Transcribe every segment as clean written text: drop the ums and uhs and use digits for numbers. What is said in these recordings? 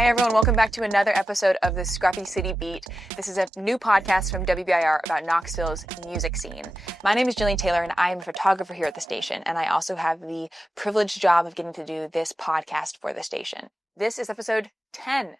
Hi everyone, welcome back to another episode of the Scruffy City Beat. This is a new podcast from WBIR about Knoxville's music scene. My name is Jillian Taylor and I am a photographer here at the station, and I also have the privileged job of getting to do this podcast for the station. This is episode 10.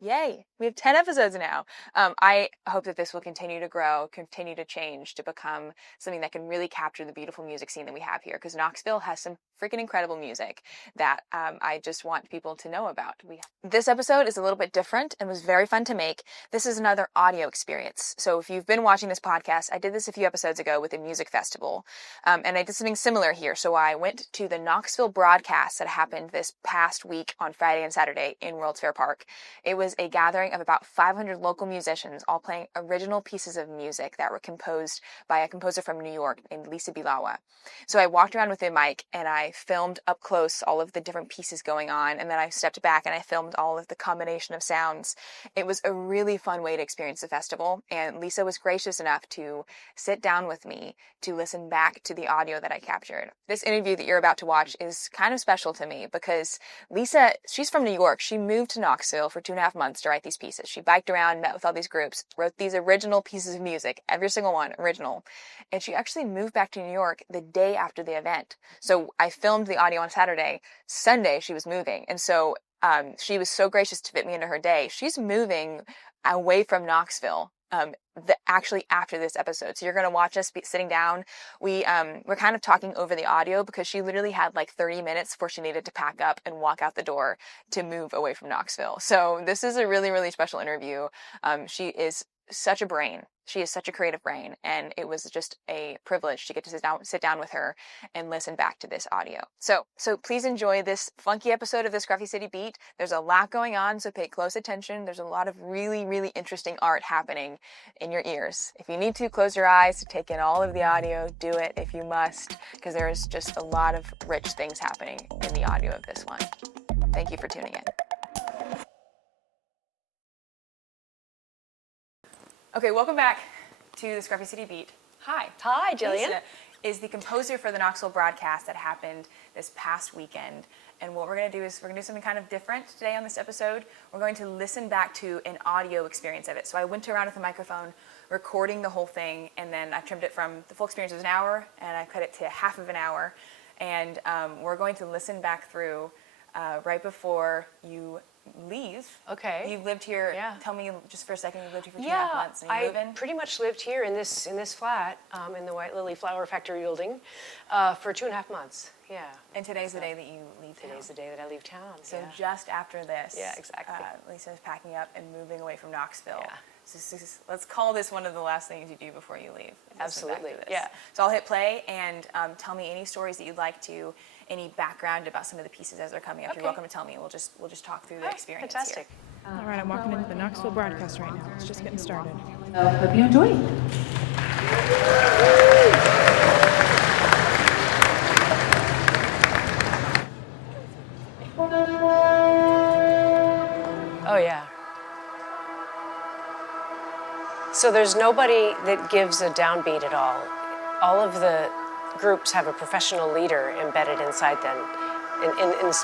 Yay! We have 10 episodes now. I hope that this will continue to grow, continue to change, to become something that can really capture the beautiful music scene that we have here, because Knoxville has some freaking incredible music that I just want people to know about. This episode is a little bit different and was very fun to make. This is another audio experience. So if you've been watching this podcast, I did this a few episodes ago with a music festival, and I did something similar here. So I went to the Knoxville Broadcast that happened this past week on Friday and Saturday in World's Fair Park. It was a gathering of about 500 local musicians all playing original pieces of music that were composed by a composer from New York named Bielawa. So I walked around with a mic and I filmed up close all of the different pieces going on, and then I stepped back and I filmed all of the combination of sounds. It was a really fun way to experience the festival, and Lisa was gracious enough to sit down with me to listen back to the audio that I captured. This interview that you're about to watch is kind of special to me because Lisa, she's from New York. She moved to Knoxville for 2.5 months to write these pieces. She biked around, met with all these groups, wrote these original pieces of music, every single one original. And she actually moved back to New York the day after the event. So I filmed the audio on Saturday. Sunday, she was moving. And so she was so gracious to fit me into her day. She's moving away from Knoxville actually after this episode. So you're going to watch us sitting down. We're kind of talking over the audio because she literally had like 30 minutes before she needed to pack up and walk out the door to move away from Knoxville. So this is a really, really special interview. She is such a brain. She is such a creative brain, and it was just a privilege to get to sit down with her and listen back to this audio. So please enjoy this funky episode of the Scruffy City Beat. There's a lot going on, so pay close attention. There's a lot of really, really interesting art happening in your ears. If you need to, close your eyes to take in all of the audio. Do it if you must, because there is just a lot of rich things happening in the audio of this one. Thank you for tuning in. Okay, welcome back to the Scruffy City Beat. Hi. Hi, Jillian. Lisa is the composer for the Knoxville Broadcast that happened this past weekend. And what we're going to do is we're going to do something kind of different today on this episode. We're going to listen back to an audio experience of it. So I went around with a microphone recording the whole thing, and then I trimmed it from the full experience was an hour, and I cut it to half of an hour. And we're going to listen back through right before you leave. Okay. You've lived here. Yeah. Tell me just for a second. You lived here for 2.5 months. And you live in? Pretty much lived here in this flat in the White Lily Flower Factory building for 2.5 months. Yeah. And today's the day that you leave town. Today's the day that I leave town. So just after this, yeah, exactly. Lisa's packing up and moving away from Knoxville. Yeah. So let's call this one of the last things you do before you leave. Absolutely. Yeah. So I'll hit play and tell me any stories that you'd like to, any background about some of the pieces as they're coming up. Okay. You're welcome to tell me. We'll just talk through the experience. Fantastic. Here. All right, I'm walking into the Knoxville Broadcast right now. It's just getting started. Hope you enjoy. Oh, yeah. So there's nobody that gives a downbeat at all. All of the groups have a professional leader embedded inside them,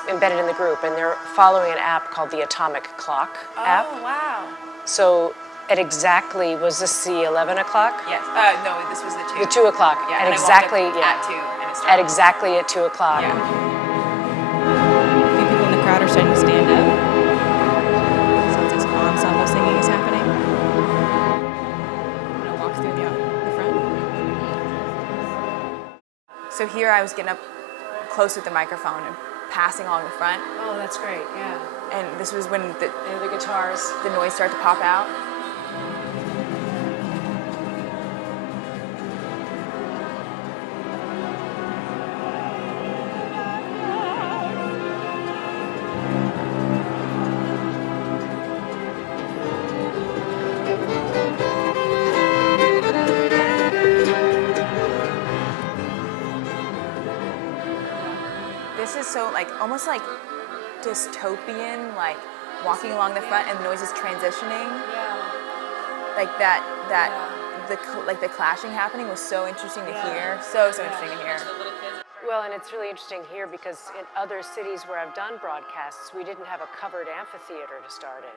embedded in the group, and they're following an app called the Atomic Clock app. Oh, wow. So at exactly, was this the 11 o'clock? Yes. No, this was the 2. The 2 o'clock. Yeah, at and exactly, I walked up yeah. at 2, and it started. At exactly at 2 o'clock. Yeah. A few people in the crowd are starting to stand up. Sounds like some ensemble singing is happening. I'm going to walk through the front. So here I was getting up close with the microphone and passing along the front. Oh, that's great, yeah. And this was when And the guitars. the noise started to pop out. This is so almost like dystopian, like walking along the front and the noise is transitioning. Yeah. Like the clashing happening was so interesting to hear. So interesting to hear. Well, and it's really interesting here because in other cities where I've done broadcasts, we didn't have a covered amphitheater to start in.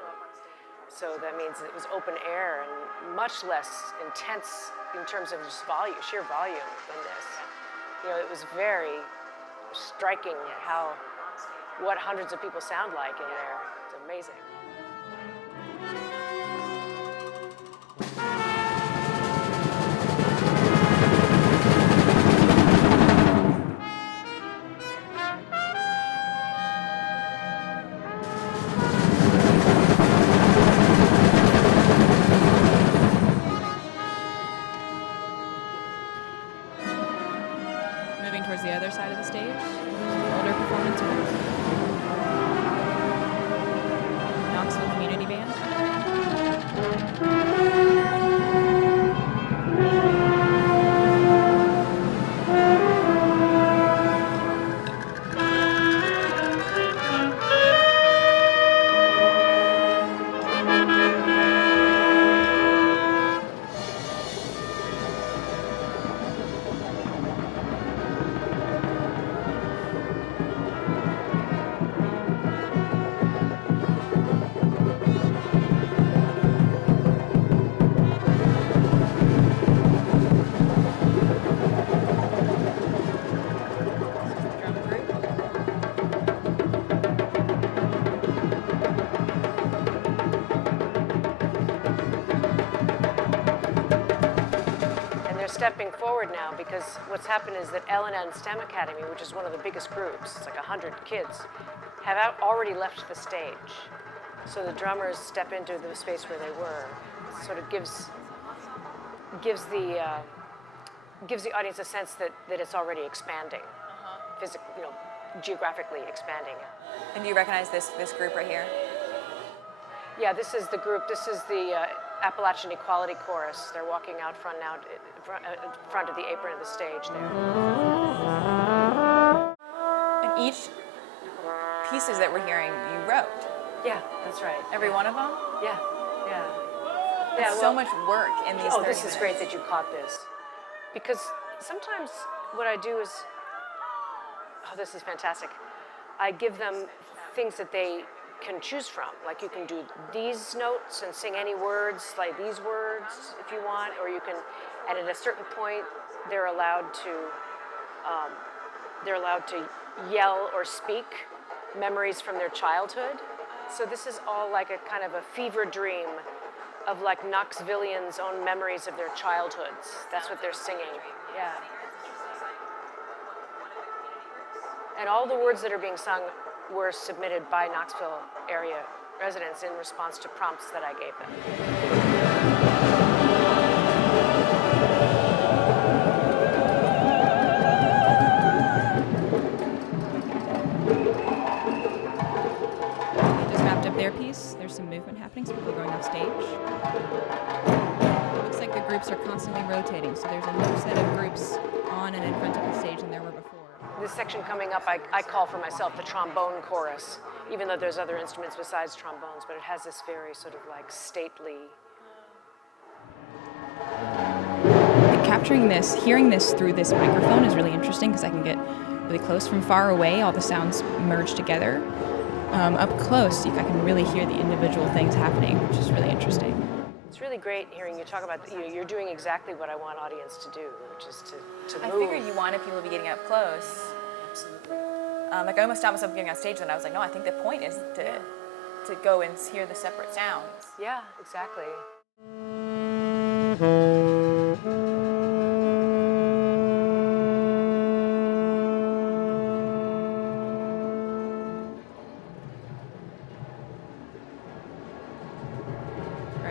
So that means it was open air and much less intense in terms of just volume, sheer volume than this. You know, it was very striking what hundreds of people sound like in there. It's amazing. Moving towards the other side of the stage, older performance group. Knoxville Community Band. Stepping forward now because what's happened is that L&N STEM Academy, which is one of the biggest groups, it's like 100 kids, have already left the stage. So the drummers step into the space where they were. It sort of gives the audience a sense that it's already expanding, physically, you know, geographically expanding. And do you recognize this group right here? Yeah, this is the group. This is the Appalachian Equality Chorus. They're walking out front now, in front of the apron of the stage there. And each pieces that we're hearing, you wrote. Yeah, that's right. Every one of them? Yeah, yeah. There's so much work in these 30 Oh, this is minutes. great that you caught this. Because sometimes what I do is, oh, this is fantastic. I give them things that they can choose from. Like you can do these notes and sing any words, like these words if you want, or you can, and at a certain point, they're allowed to yell or speak memories from their childhood. So this is all like a kind of a fever dream of like Knoxvillians' own memories of their childhoods. That's what they're singing. Yeah. And all the words that are being sung were submitted by Knoxville area residents in response to prompts that I gave them. They just wrapped up their piece. There's some movement happening, so people are going off stage. It looks like the groups are constantly rotating, so there's a new set of groups on and in front of the stage than there were before. This section coming up, I call for myself the trombone chorus, even though there's other instruments besides trombones, but it has this very sort of like stately. Capturing this, hearing this through this microphone is really interesting because I can get really close from far away, all the sounds merge together. Up close, I can really hear the individual things happening, which is really interesting. It's really great hearing you talk about, you're doing exactly what I want audience to do, which is to move. I figured you wanted people to be getting up close. Absolutely. Like I almost stopped myself getting on stage, and I was like, no, I think the point is to go and hear the separate sounds. Yeah, exactly.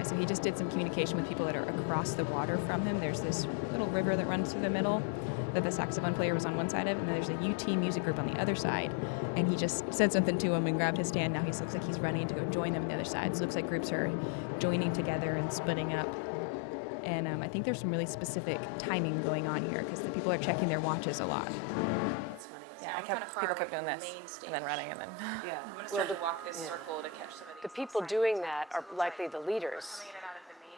So he just did some communication with people that are across the water from him. There's this little river that runs through the middle that the saxophone player was on one side of, and then there's a UT music group on the other side. And he just said something to him and grabbed his stand. Now he looks like he's running to go join them on the other side. So it looks like groups are joining together and splitting up. And I think there's some really specific timing going on here because the people are checking their watches a lot. Yeah, people kept doing this and then running and then. Yeah. I'm going to start to walk this circle to catch some of these. The people doing that are likely the leaders.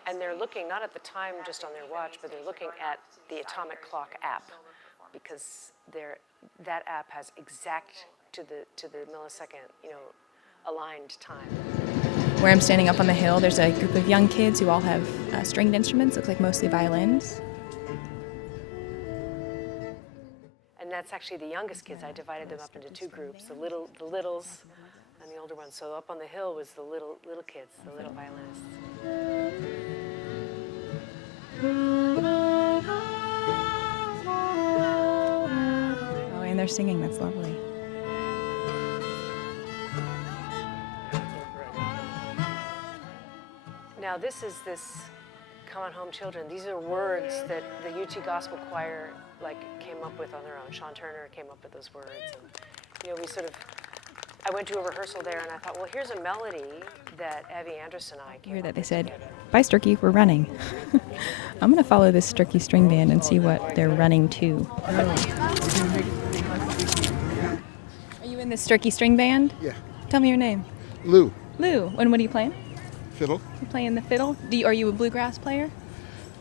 And they're looking not at the time just on their watch, but they're looking at the atomic clock app because they're that app has exact to the millisecond, aligned time. Where I'm standing up on the hill, there's a group of young kids who all have stringed instruments, looks like mostly violins. And that's actually the youngest kids. I divided them up into two groups, the littles and the older ones. So up on the hill was the little kids, the little violinists. Oh, and they're singing, that's lovely. Now this Come On Home Children. These are words that the UT Gospel Choir came up with on their own. Sean Turner came up with those words. And, I went to a rehearsal there and I thought, well, here's a melody that Evie Anderson and I came You hear up that they with said, together. "Bye, Sturkey, we're running." I'm going to follow this Sturkey string band and see what they're running to. Are you in the Sturkey string band? Yeah. Tell me your name. Lou. Lou. And what are you playing? Fiddle. You playing the fiddle? Are you a bluegrass player?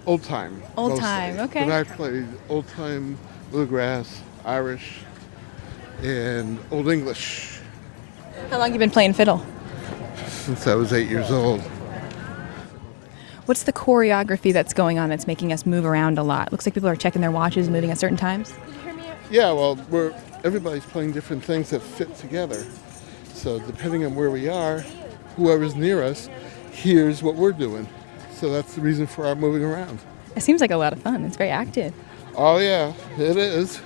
Old time. Old mostly. time, okay. But I played old time, bluegrass, Irish, and Old English How long have you been playing fiddle? since I was 8 years old. What's the choreography that's going on that's making us move around a lot? Looks like people are checking their watches, moving at certain times. Yeah, well, everybody's playing different things that fit together. So depending on where we are, whoever's near us hears what we're doing. So that's the reason for our moving around. It seems like a lot of fun. It's very active. Oh yeah, it is.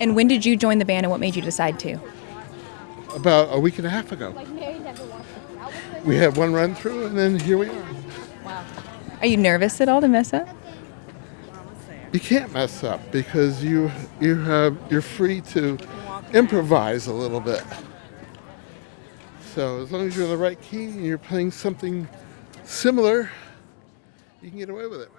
And when did you join the band and what made you decide to? About a week and a half ago. We had one run through and then here we are. Wow. Are you nervous at all to mess up? You can't mess up because you're free to improvise a little bit. So as long as you're in the right key and you're playing something similar, you can get away with it.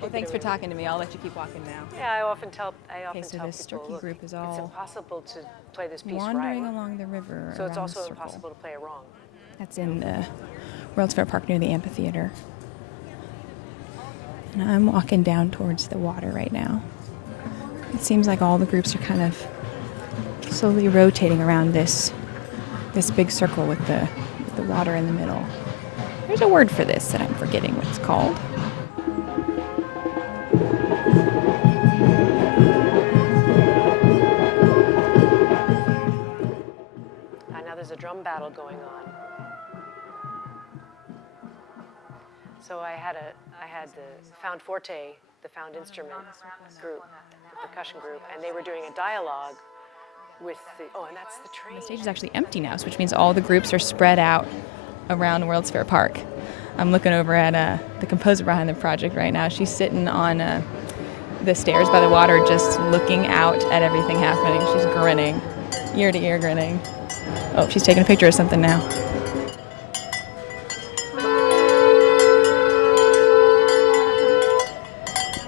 Well, thanks for talking to me. I'll let you keep walking now. Yeah, I often tell So people, this Sturkey look, group is it's all impossible to play this piece wandering right. along the river. So it's around also the circle. impossible to play it wrong. That's in World's Fair Park near the amphitheater. And I'm walking down towards the water right now. It seems like all the groups are kind of slowly rotating around this big circle with the water in the middle. There's a word for this that I'm forgetting what it's called. Now there's a drum battle going on. So I had the Found Forte, the Found Instrument group, the percussion group, and they were doing a dialogue with and that's the train. The stage is actually empty now, which means all the groups are spread out around World's Fair Park. I'm looking over at the composer behind the project right now. She's sitting on the stairs by the water just looking out at everything happening. She's grinning, ear to ear grinning. Oh, she's taking a picture of something now.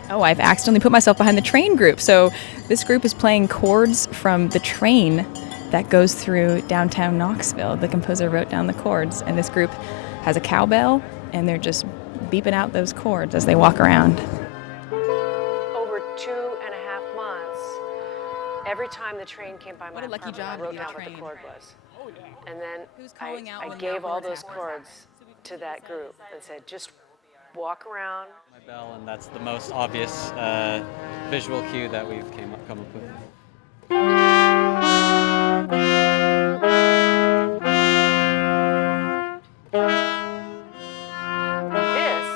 Oh, I've accidentally put myself behind the train group. So this group is playing chords from the train that goes through downtown Knoxville. The composer wrote down the chords, and this group has a cowbell, and they're just beeping out those chords as they walk around. Over 2.5 months, every time the train came by my What a lucky apartment, job I wrote to be a down what the train. chord was. And then Who's calling out I when gave that all word's those happening? chords to that group and said, just walk around. My bell, and that's the most obvious visual cue that we've come up with. This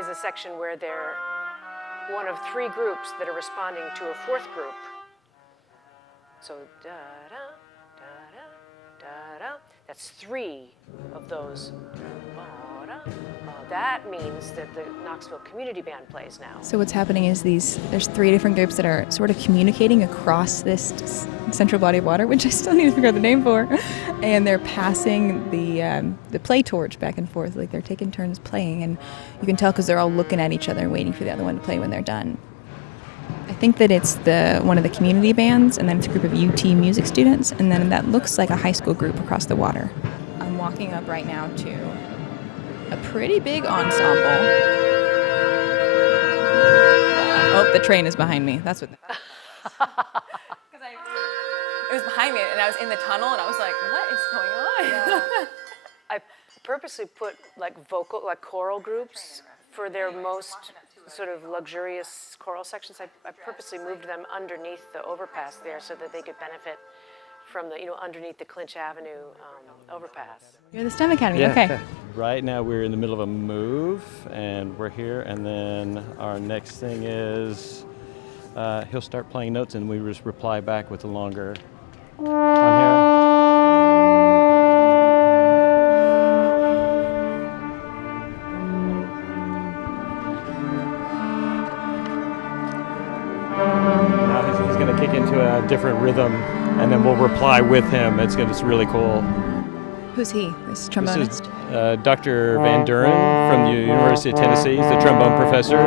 is a section where they're one of 3 groups that are responding to a 4th group. So da-da, da-da, da-da. That's 3 of those. Ba-da. That means that the Knoxville Community Band plays now. So what's happening is there's 3 different groups that are sort of communicating across this central body of water, which I still need to figure out the name for, and they're passing the play torch back and forth, like they're taking turns playing, and you can tell because they're all looking at each other and waiting for the other one to play when they're done. I think that it's one of the community bands, and then it's a group of UT music students, and then that looks like a high school group across the water. I'm walking up right now to a pretty big ensemble. Oh, the train is behind me. That's what. Because it was behind me, and I was in the tunnel, and I was like, what is going on? Yeah. I purposely put like choral groups for their most sort of luxurious choral sections. I purposely moved them underneath the overpass there so that they could benefit from the, underneath the Clinch Avenue overpass. You're the STEM Academy, okay. Right now we're in the middle of a move, and we're here, and then our next thing is he'll start playing notes, and we just reply back with a longer on here. Kick into a different rhythm, and then we'll reply with him. It's really cool. Who's he? This trombonist? This is Dr. Van Duren from the University of Tennessee. He's the trombone professor.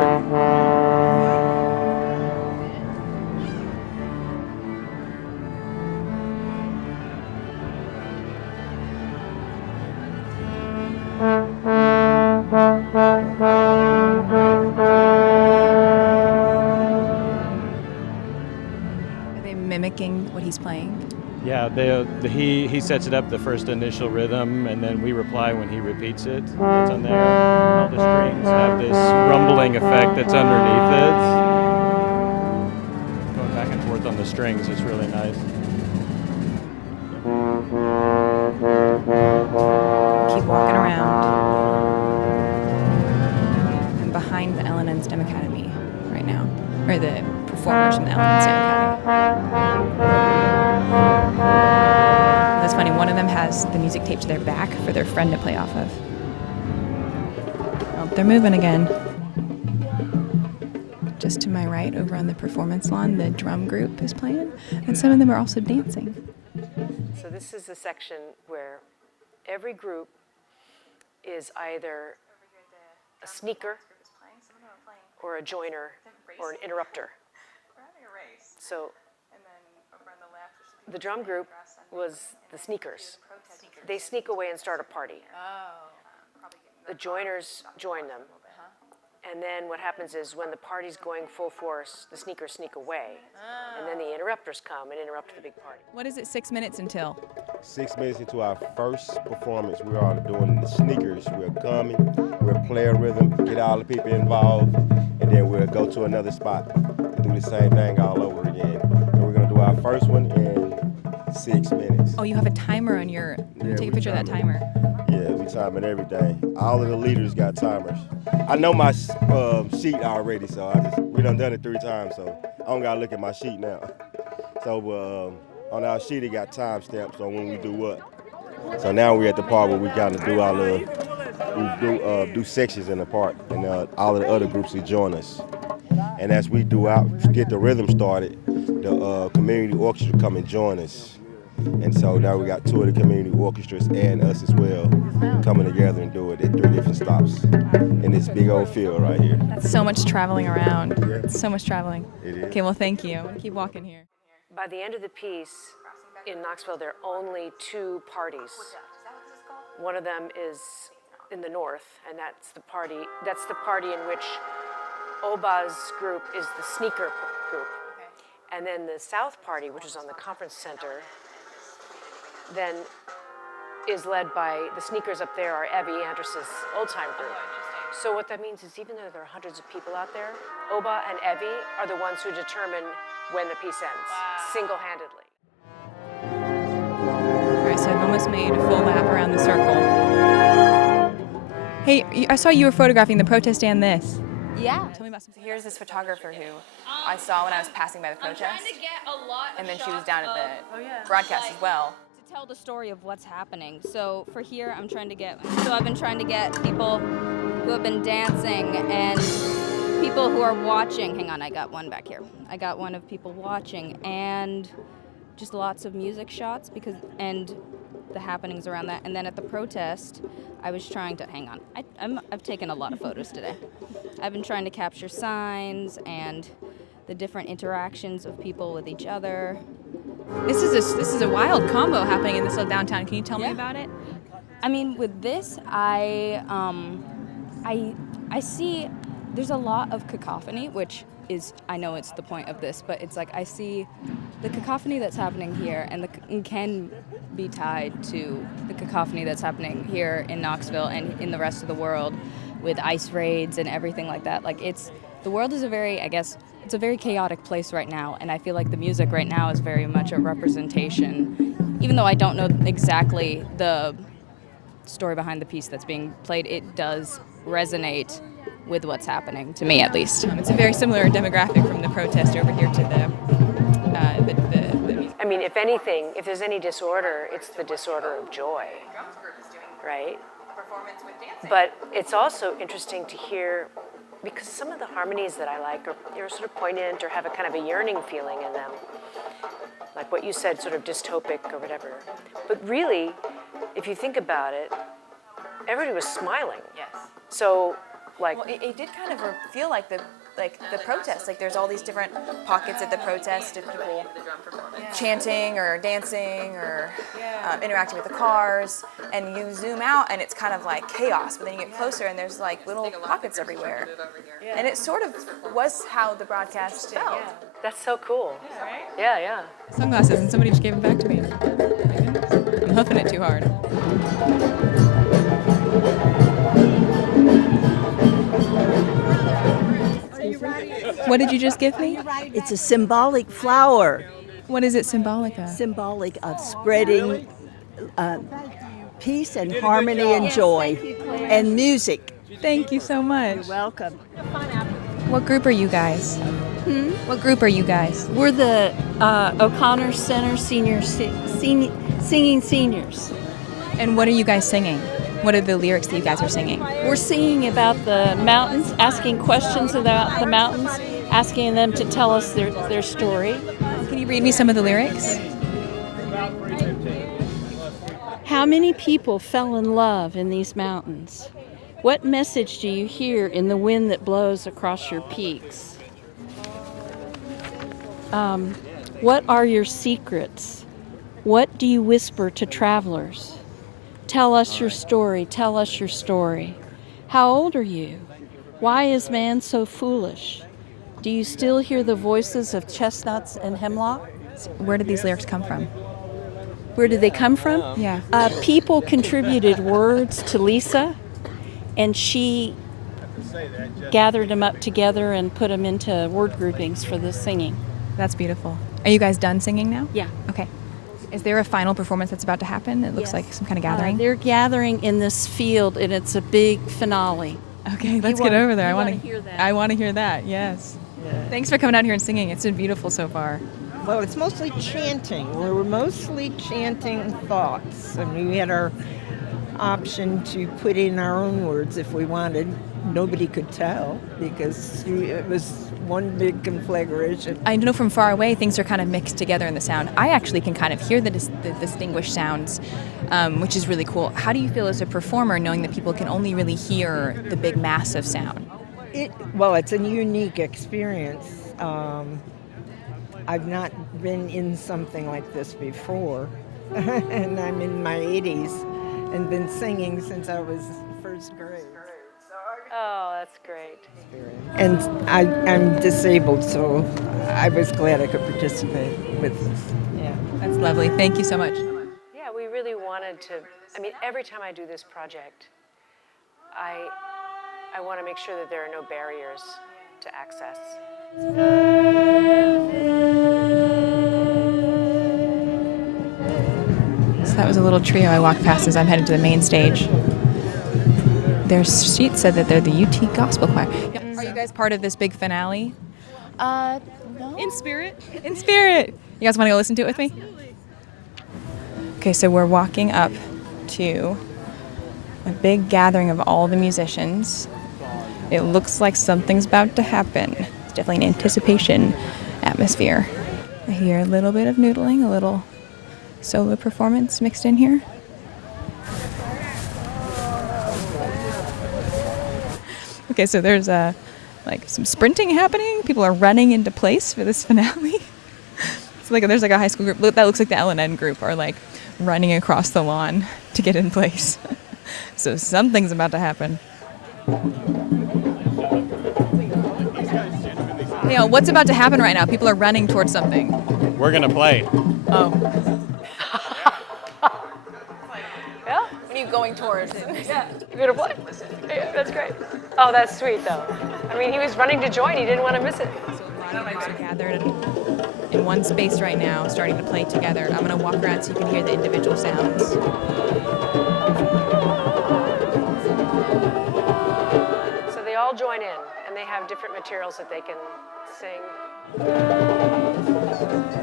Mimicking what he's playing? Yeah, he sets it up, the first initial rhythm, and then we reply when he repeats it. That's on there. All the strings have this rumbling effect that's underneath it. Going back and forth on the strings is really nice. Keep walking around. I'm behind the Ellen STEM Academy right now, or the performers from the Ellen STEM Academy. That's funny, one of them has the music taped to their back for their friend to play off of. Oh, they're moving again. Just to my right, over on the performance lawn, the drum group is playing, and some of them are also dancing. So this is the section where every group is either a sneaker or a joiner or an interrupter. So the drum group was the sneakers. They sneak away and start a party. The joiners join them. And then what happens is when the party's going full force, the sneakers sneak away. And then the interrupters come and interrupt the big party. What is it, 6 minutes until? 6 minutes into our first performance, we are doing the sneakers. We're coming, we'll play a rhythm, get all the people involved, and then we'll go to another spot and do the same thing all over again. And we're gonna do our first one in 6 minutes. Oh, you have a timer on your, let me take a picture of that timer. Yeah, we timing everything. All of the leaders got timers. I know my sheet already, so we done it 3 times, so I don't gotta look at my sheet now. So on our sheet, it got time stamps on when we do what. So now we're at the part where we gotta do all the, do sections in the part, and all of the other groups will join us. And as we get the rhythm started, the community orchestra come and join us. And so now we got 2 of the community orchestras and us as well coming together and do it at 3 different stops in this big old field right here. That's so much traveling around. Yeah. It's so much traveling. It is. Okay, well, thank you. I'm gonna keep walking here. By the end of the piece, in Knoxville, there are only 2 parties. One of them is in the north, and that's the party in which Oba's group is the sneaker group. And then the south party, which is on the conference center, then is led by the sneakers up there are Evie Andrus's old time group. So what that means is even though there are hundreds of people out there, Oba and Evie are the ones who determine when the piece ends, single-handedly. All right, so I've almost made a full lap around the circle. Hey, I saw you were photographing the protest and this. Yeah. Tell me about something. Here's this photographer who I saw when I was passing by the protest. And then she was down at the broadcast as well. To tell the story of what's happening. So for here, I've been trying to get people who have been dancing and people who are watching. Hang on, I got one back here. I got one of people watching and just lots of music shots and the happenings around that. And then at the protest, I was trying to, hang on, I've taken a lot of photos today. I've been trying to capture signs and the different interactions of people with each other. This is a wild combo happening in this little downtown. Can you tell me about it? I mean, with this, I see there's a lot of cacophony, which I know it's the point of this, but it's like I see the cacophony that's happening here and can be tied to the cacophony that's happening here in Knoxville and in the rest of the world with ICE raids and everything like that. Like the world is it's a very chaotic place right now, and I feel like the music right now is very much a representation. Even though I don't know exactly the story behind the piece that's being played, it does resonate with what's happening, to me at least. It's a very similar demographic from the protest over here to the music. I mean, if anything, if there's any disorder, it's the disorder of joy, right? But it's also interesting to hear, because some of the harmonies that I like are sort of poignant or have a kind of a yearning feeling in them. Like what you said, sort of dystopic or whatever. But really, if you think about it, everybody was smiling. Yes. So, like... Well, it did kind of feel like the protest. Like there's all these different pockets of the protest of people chanting or dancing or interacting with the cars. And you zoom out and it's kind of like chaos. But then you get closer and there's like little pockets everywhere. And it sort of was how the broadcast felt. That's so cool. Yeah, right? Yeah. Sunglasses, and somebody just gave them back to me. I'm huffing it too hard. What did you just give me? It's a symbolic flower. What is it symbolic of? Symbolic of spreading peace and harmony and joy and music. Thank you so much. You're welcome. What group are you guys? What group are you guys? We're the O'Connor Center singing seniors. And what are you guys singing? What are the lyrics that you guys are singing? We're singing about the mountains, asking questions about the mountains, asking them to tell us their story. Can you read me some of the lyrics? How many people fell in love in these mountains? What message do you hear in the wind that blows across your peaks? What are your secrets? What do you whisper to travelers? Tell us your story, tell us your story. How old are you? Why is man so foolish? Do you still hear the voices of chestnuts and hemlock? Where did these lyrics come from? Where did they come from? Yeah. People contributed words to Lisa, and she gathered them up together and put them into word groupings for the singing. That's beautiful. Are you guys done singing now? Yeah. Okay. Is there a final performance that's about to happen? It looks like some kind of gathering. They're gathering in this field, and it's a big finale. Okay, let's get over there. I want to hear that. I want to hear that. Yes. Yeah. Thanks for coming out here and singing. It's been beautiful so far. Well, it's mostly chanting. We're mostly chanting thoughts. I mean, we had our option to put in our own words if we wanted. Nobody could tell because it was one big conflagration. I know from far away things are kind of mixed together in the sound. I actually can kind of hear the distinguished sounds, which is really cool. How do you feel as a performer knowing that people can only really hear the big mass of sound? It's a unique experience. I've not been in something like this before, and I'm in my 80s and been singing since I was first grade. Oh, that's great. And I'm disabled, so I was glad I could participate with this. Yeah, that's lovely. Thank you so much. Yeah, we really wanted to. I mean, every time I do this project, I want to make sure that there are no barriers to access. So that was a little trio I walked past as I'm headed to the main stage. Their sheet said that they're the UT Gospel Choir. Are you guys part of this big finale? No. In spirit. In spirit. You guys want to go listen to it with me? Absolutely. Okay, so we're walking up to a big gathering of all the musicians. It looks like something's about to happen. It's definitely an anticipation atmosphere. I hear a little bit of noodling, a little solo performance mixed in here. Okay, so there's some sprinting happening. People are running into place for this finale. So there's a high school group that looks like the L&N group are running across the lawn to get in place. So something's about to happen. Daniel, what's about to happen right now? People are running towards something. We're gonna play. Oh. Yeah? What are you going towards? Yeah. You gonna play? Yeah, that's great. Oh, that's sweet though. I mean, he was running to join. He didn't want to miss it. So a lot of groups are gathered in one space right now, starting to play together. I'm going to walk around so you can hear the individual sounds. So they all join in, and they have different materials that they can sing.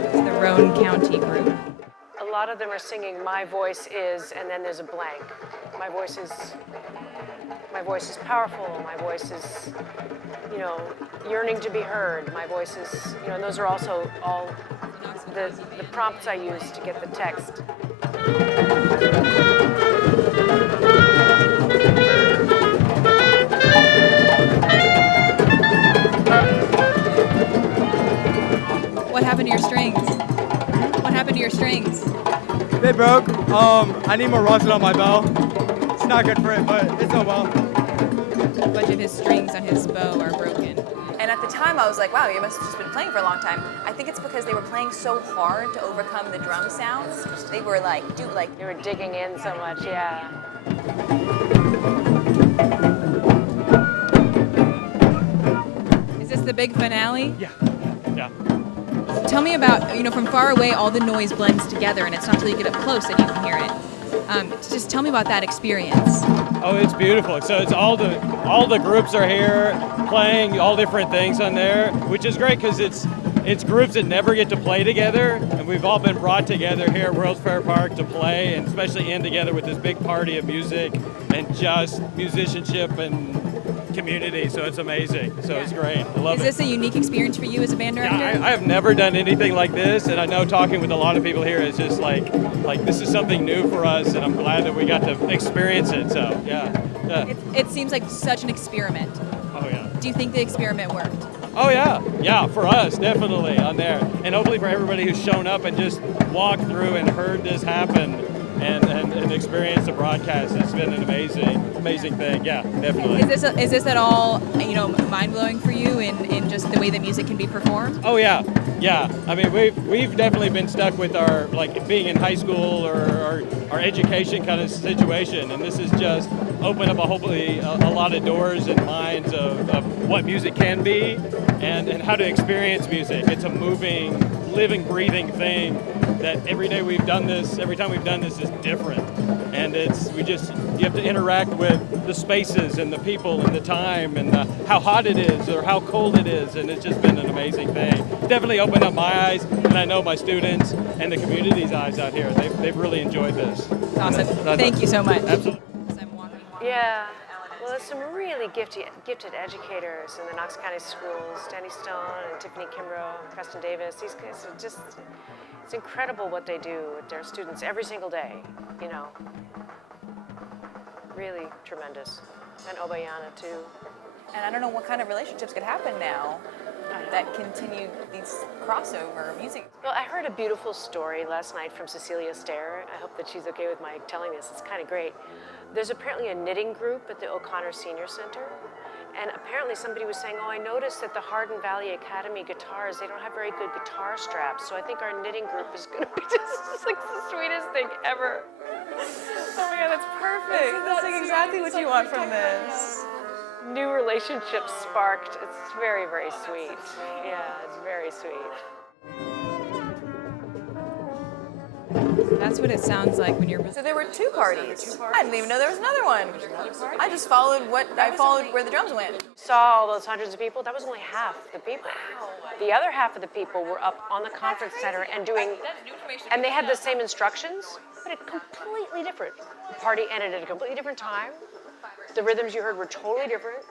It's the Roane County group. A lot of them are singing "My voice is," and then there's a blank. My voice is powerful. My voice is, yearning to be heard. My voice is, and those are also all the prompts I use to get the text. What happened to your strings? What happened to your strings? They broke. I need more rosin on my bow. It's not good for it, but it's no well. A bunch of his strings on his bow are broken. And at the time, I was like, wow, you must have just been playing for a long time. I think it's because they were playing so hard to overcome the drum sounds. They were like, They were digging in so much, yeah. Is this the big finale? Yeah. Tell me about, from far away, all the noise blends together, and it's not until you get up close that you can hear it. Just tell me about that experience. Oh, it's beautiful. So it's all the groups are here playing all different things on there, which is great because it's groups that never get to play together, and we've all been brought together here at World's Fair Park to play, and especially end together with this big party of music and just musicianship and community. So it's amazing. So it's great. I love it. Is this a unique experience for you as a band director? Yeah, I have never done anything like this, and I know talking with a lot of people here is just like this is something new for us, and I'm glad that we got to experience it. So yeah. It seems like such an experiment. Oh yeah. Do you think the experiment worked? Oh yeah, for us definitely on there, and hopefully for everybody who's shown up and just walked through and heard this happen and experienced the broadcast. It's been an amazing thing. Yeah, definitely. Is this at all mind blowing for you in just the way that music can be performed? Oh yeah. I mean we've definitely been stuck with our being in high school or our education kind of situation, and this has just opened up hopefully a lot of doors and minds of what music can be and how to experience music. It's a moving, living, breathing thing that every time we've done this is different, and you have to interact with the spaces and the people and the time and how hot it is or how cold it is, and it's just been an amazing thing. It's definitely opened up my eyes, and I know my students and the community's eyes out here. They've really enjoyed this. Awesome. Thank you so much. Absolutely. Yeah. Well, there's some really gifted educators in the Knox County schools. Danny Stone and Tiffany Kimbrough and Preston Davis. These guys are just, it's incredible what they do with their students every single day, Really tremendous. And Obayana, too. and I don't know what kind of relationships could happen now that continue these crossover music. Well, I heard a beautiful story last night from Cecilia Stair. I hope that she's okay with my telling this. It's kind of great. There's apparently a knitting group at the O'Connor Senior Center. And apparently somebody was saying, I noticed that the Hardin Valley Academy guitars, they don't have very good guitar straps. So I think our knitting group is going to be just like the sweetest thing ever. Oh my God, that's perfect. That's like exactly what you want from this. New relationships sparked. It's very, very sweet. Yeah, it's very sweet. That's what it sounds like when you're. So there were two parties. I didn't even know there was another one. I just followed where the drums went. Saw all those hundreds of people. That was only half the people. The other half of the people were up on the conference center and and they had the same instructions, but it completely different. The party ended at a completely different time. The rhythms you heard were totally different,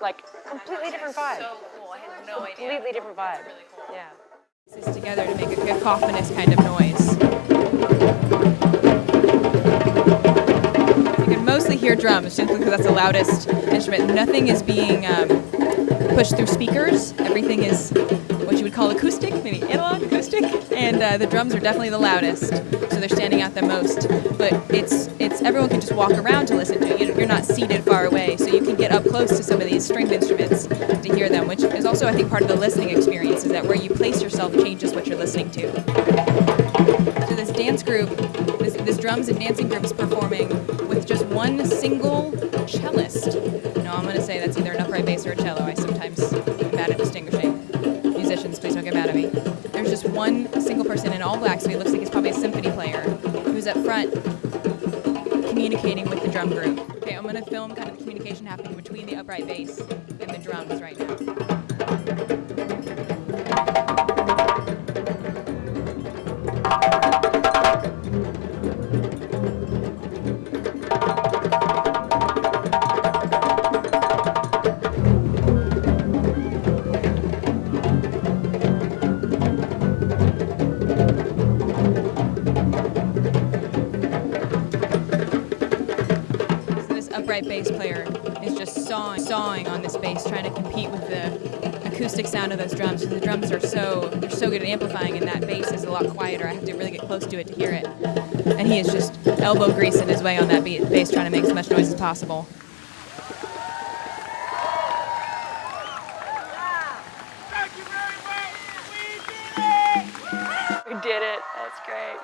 like completely different vibe. So cool. I had no idea. Completely different vibe. That's really cool. Yeah. Pieces together to make a cacophonous kind of noise. You can mostly hear drums simply because that's the loudest instrument. Nothing is being pushed through speakers. Everything is what you would call acoustic, maybe analog acoustic, and the drums are definitely the loudest, so they're standing out the most. But it's everyone can just walk around to listen to it. You're not seated far away, so you can get up close to some of these stringed instruments to hear them, which is also I think, part of the listening experience is that where you place yourself changes what you're listening to. So this dance group, this drums and dancing group is performing with just one single cellist. No, I'm going to say that's either an upright bass or a cello. I sometimes am bad at distinguishing. Musicians, please don't get mad at me. There's just one single person in all black, so he looks like he's probably a symphony player, who's up front communicating with the drum group. Okay, I'm going to film kind of the communication happening between the upright bass and the drums right now. Bass player is just sawing on this bass, trying to compete with the acoustic sound of those drums. The drums they're so good at amplifying, and that bass is a lot quieter. I have to really get close to it to hear it. And he is just elbow greasing his way on that bass, trying to make as much noise as possible. We did it. That's great.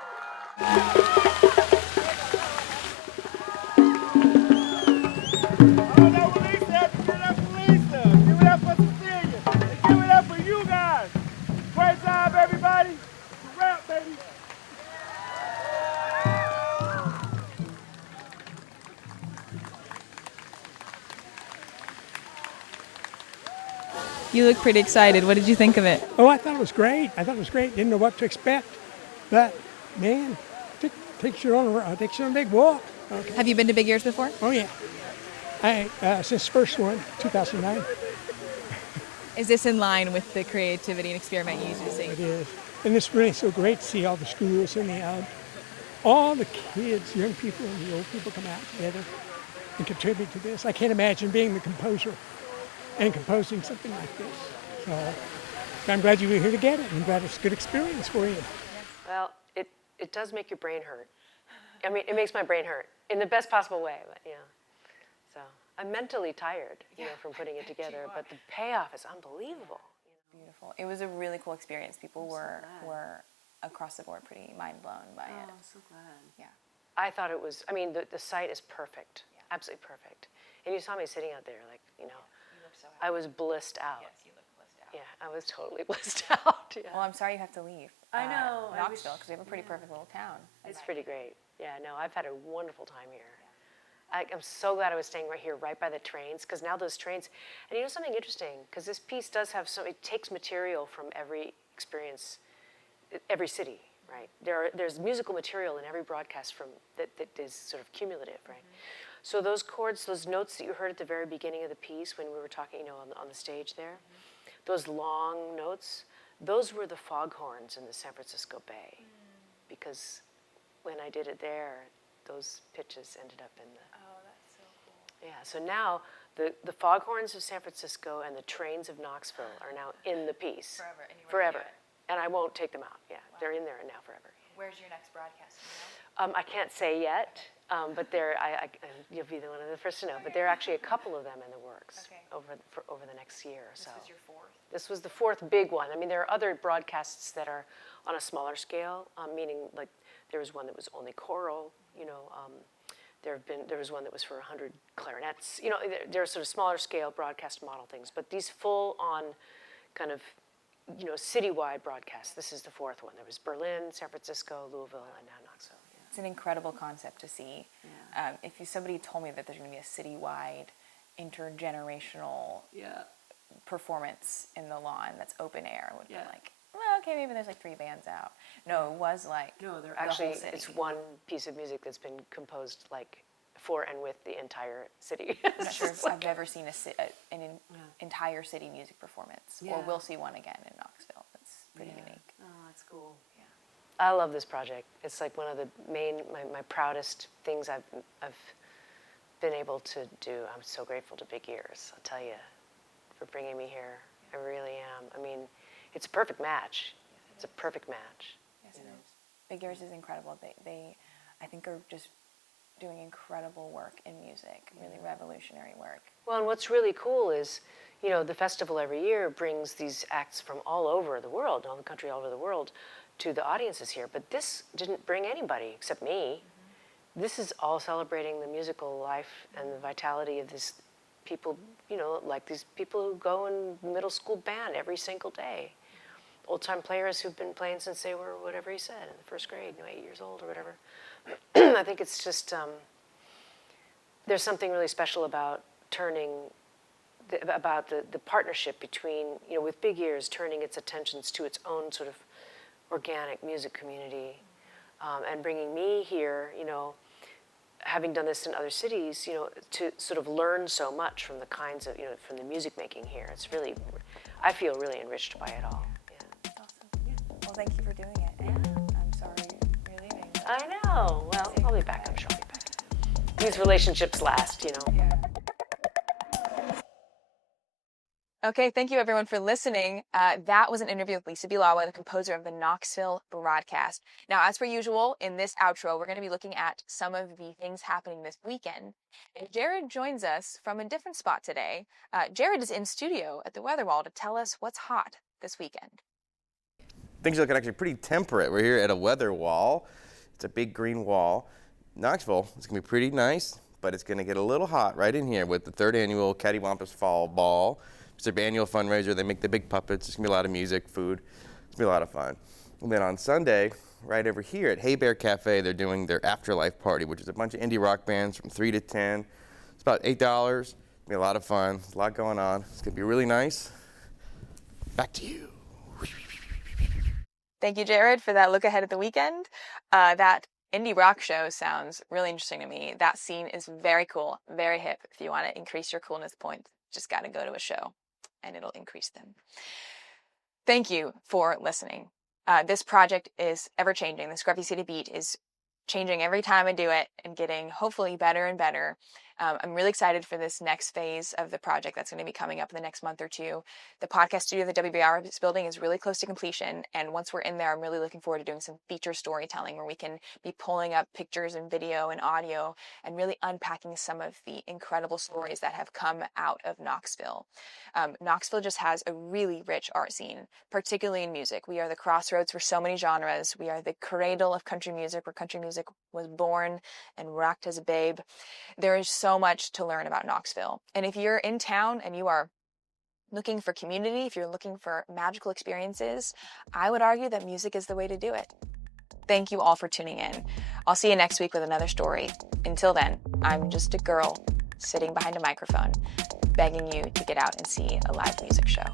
You look pretty excited. What did you think of it? Oh, I thought it was great. Didn't know what to expect. But, man, takes you on a big walk. Okay. Have you been to Big Ears before? Oh, yeah. Since the first one, 2009. Is this in line with the creativity and experiment you usually see? It is. And it's really so great to see all the schools and all the kids, young people and the old people come out together and contribute to this. I can't imagine being the composer and composing something like this. So I'm glad you were here to get it. I'm glad it's a good experience for you. Well, it does make your brain hurt. I mean, it makes my brain hurt in the best possible way, but So I'm mentally tired, from putting it together, but the payoff is unbelievable. Beautiful. It was a really cool experience. People were across the board pretty mind blown by it. I'm so glad. Yeah. I thought it was, the site is perfect, absolutely perfect. And you saw me sitting out there, You look so happy. I was blissed out. Yes, you look blissed out. Yeah, I was totally blissed out. Yeah. Well, I'm sorry you have to leave. I know. Knoxville, because we have a pretty perfect little town. It's pretty great. Yeah, no, I've had a wonderful time here. I'm so glad I was staying right here, right by the trains, because now those trains, and something interesting, because this piece does have it takes material from every experience, every city, right? There's musical material in every broadcast that is sort of cumulative, right? Mm-hmm. So those chords, those notes that you heard at the very beginning of the piece when we were talking, on the stage there, those long notes, those were the foghorns in the San Francisco Bay, because when I did it there, those pitches ended up in the... Oh, that's so cool. Yeah, so now the foghorns of San Francisco and the trains of Knoxville are now in the piece. Forever. And forever. And I won't take them out. Yeah, wow. They're in there now forever. Where's your next broadcast? I can't say yet, but you'll be one of the first to know. But there are actually a couple of them in the works over the next year or so. This was your fourth? This was the fourth big one. There are other broadcasts that are on a smaller scale, meaning like there was one that was only choral. There was one that was for 100 clarinets. There are sort of smaller scale broadcast model things, but these full-on kind of citywide broadcasts. This is the fourth one. There was Berlin, San Francisco, Louisville, and now Knoxville. Yeah. It's an incredible concept to see. Yeah. If somebody told me that there's going to be a citywide, intergenerational performance in the lawn that's open air, I would be like, well, okay, maybe there's like 3 bands out. No, it was like it's one piece of music that's been composed like for and with the entire city. I'm not sure if I've ever seen an entire city music performance, or we'll see one again in Knoxville. That's pretty unique. Oh, that's cool. Yeah, I love this project. It's like one of the my proudest things I've been able to do. I'm so grateful to Big Ears. I'll tell you, for bringing me here. I really am. It's a perfect match. It's a perfect match. Yes, it is. Big Ears is incredible. They I think, are just doing incredible work in music, really revolutionary work. Well, and what's really cool is, you know, the festival every year brings these acts from all over the world, all the country, all over the world, to the audiences here. But this didn't bring anybody except me. This is all celebrating the musical life and the vitality of these people, you know, like these people who go in middle school band every single day. Old-time players who've been playing since they were, whatever he said, in the first grade, you know, 8 years old or whatever. I think it's just, there's something really special about the partnership between, you know, with Big Ears turning its attentions to its own sort of organic music community, and bringing me here, you know, having done this in other cities, you know, to sort of learn so much from the kinds of, you know, from the music making here. It's really, I feel really enriched by it all. Yeah. Awesome. Yeah. Well, thank you for doing it. And I'm sorry you're leaving. I know. Well, I'll be back. I'm sure I'll be back. These relationships last, you know. Yeah. Okay, thank you everyone for listening. That was an interview with Lisa Bielawa, the composer of the Knoxville Broadcast. Now, as per usual, in this outro, we're going to be looking at some of the things happening this weekend. And Jared joins us from a different spot today. Jared is in studio at the Weather Wall to tell us what's hot this weekend. Things are looking actually pretty temperate. We're here at a weather wall. It's a big green wall. Knoxville, it's going to be pretty nice, but it's going to get a little hot right in here with the 3rd annual Cattywampus Fall Ball. It's their annual fundraiser. They make the big puppets. There's going to be a lot of music, food. It's going to be a lot of fun. And then on Sunday, right over here at Hay Bear Cafe, they're doing their Afterlife Party, which is a bunch of indie rock bands from 3 to 10. It's about $8. It's going to be a lot of fun. There's a lot going on. It's going to be really nice. Back to you. Thank you, Jared, for that look ahead at the weekend. That indie rock show sounds really interesting to me. That scene is very cool, very hip. If you want to increase your coolness points, just got to go to a show and it'll increase them. Thank you for listening. This project is ever changing. The Scruffy City Beat is changing every time I do it and getting hopefully better and better. I'm really excited for this next phase of the project that's going to be coming up in the next month or two. The podcast studio the WBR is building is really close to completion, and once we're in there, I'm really looking forward to doing some feature storytelling where we can be pulling up pictures and video and audio and really unpacking some of the incredible stories that have come out of Knoxville. Knoxville just has a really rich art scene, particularly in music. We are the crossroads for so many genres. We are the cradle of country music, where country music was born and rocked as a babe. There is so much to learn about Knoxville. And if you're in town and you are looking for community, if you're looking for magical experiences, I would argue that music is the way to do it. Thank you all for tuning in. I'll see you next week with another story. Until then, I'm just a girl sitting behind a microphone, begging you to get out and see a live music show.